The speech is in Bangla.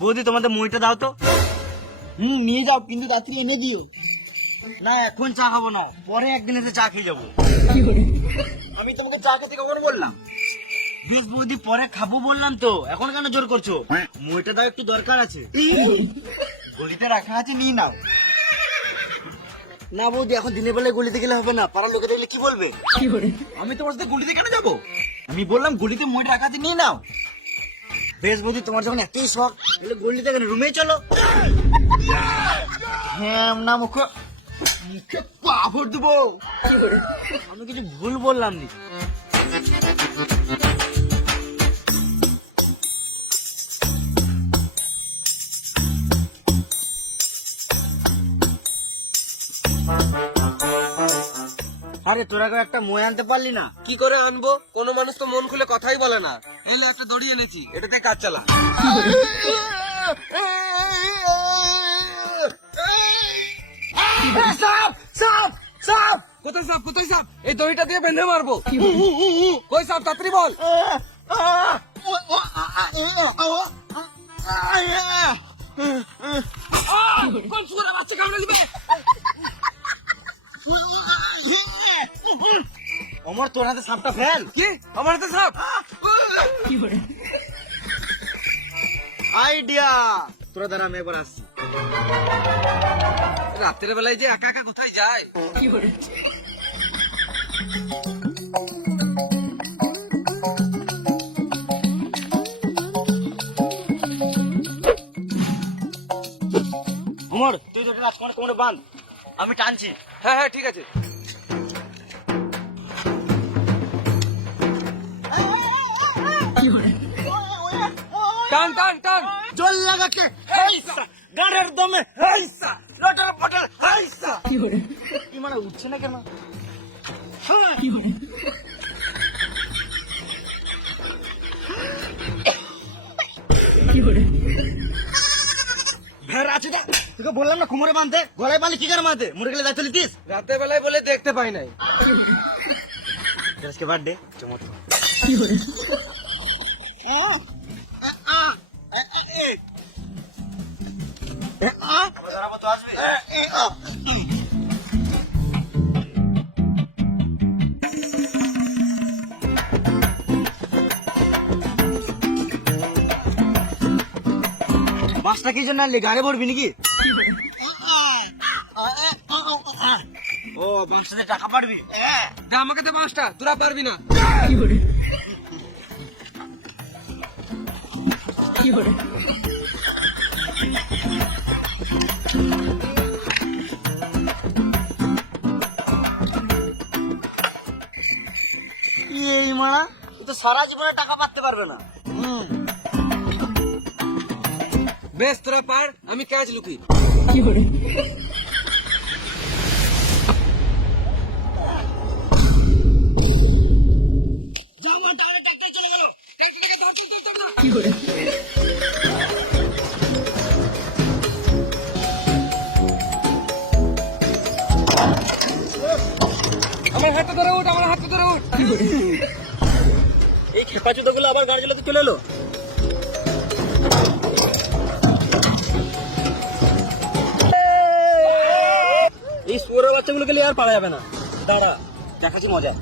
বৌদি তোমাদের মুড়িটা দাও তো। নিয়ে যাও, কিন্তু রাত্রি এনে দিও। না এখন চা খাবো না, পরে একদিন এসে চা খেয়ে যাবো। আমি তোমাকে চা খেতে কখন বললাম? বেশ বৌদি, পরে খাবো বললাম তো, এখন কেন জোর করছো? মুড়িটা দাও, একটু দরকার আছে। গলিতে রাখা আছে, নিয়ে নাও। না বৌদি, এখন দিনের বেলায় গলিতে গেলে হবে না, পাড়ার লোকে দেখলে কি বলবে? আমি তোমার সাথে গলিতে কেন যাবো? আমি বললাম গলিতে মুড়ি রাখা আছে, নিয়ে নাও। বেশ বৌদি, তোমার যখন এতই শখ, তাহলে গলিতে গেলে রুমে চলো। হ্যাঁ না, মুখে পাপড় দেবো। আমি কিছু ভুল বললাম নি। আরে তোরা কেউ একটা মই আনতে পারলি না? কি করে আনবো? কোনো মানুষ তো মন খুলে কথাই বলে না। এলে একটা দড়ি এনেছি, এটাতে কাজ চালা। সাপ সাপ সাপ! কোথায় সাপ? কোথায় সাপ? এই দড়িটা দিয়ে বেঁধে মারবো। কই সাপ? তাড়াতাড়ি বল। কোন শুয়োরের বাচ্চা কামড়ে দিবে? অমর, তোর হাতে সাপটা ফেল। কি? আমার হাতে সাপ? আইডিয়া! তোরা দাঁড়া, আমি একবার আসছি। রাত্রের বেলায় যে একা একা কোথায় যায়? অমর, তুই তো রাজকুমার কোমরে বাঁধ, আমি টানছি। হ্যাঁ হ্যাঁ, ঠিক আছে। টান টান টান! জল লাগাকে হাইসা, গাড়ের দমে হাইসা, লটর পটর হাইসা। কি মানে উঠছে না কেন? ভেড়া আছে না? তোকে বললাম না কোমরে বাঁধতে, গলায় বাঁধলে কি করে বাঁধে? মরে গেলে দায়িত্ব নিতিস? রাতের বেলায় বলে দেখতে পাই নাই। আজকে বার্থডে, চমৎকার। আমরা দাঁড়াবো তো, আসবি? বাসটা কি জন্য আনলি? গাড়ি ভরবি নাকি? ও, বাসটাতে টাকা পাঠবি? দে আমাকে দে পাঁচটা, তোরা পারবি না। এই মারা, ও তো সারা জীবনে টাকা পাততে পারবে না। বেশ, তোরা পার, আমি ক্যাচ লুকি। আমার হাতে ধরে উঠ, আমার হাতে ধরে উঠ। এই খেপা চুদা গুলো আবার গাড়ি চালাতে চলে এলো। এই শুয়োরের বাচ্চাগুলোকে নিয়ে আর পারা যাবে না। দাঁড়া, দেখাচ্ছি মজা।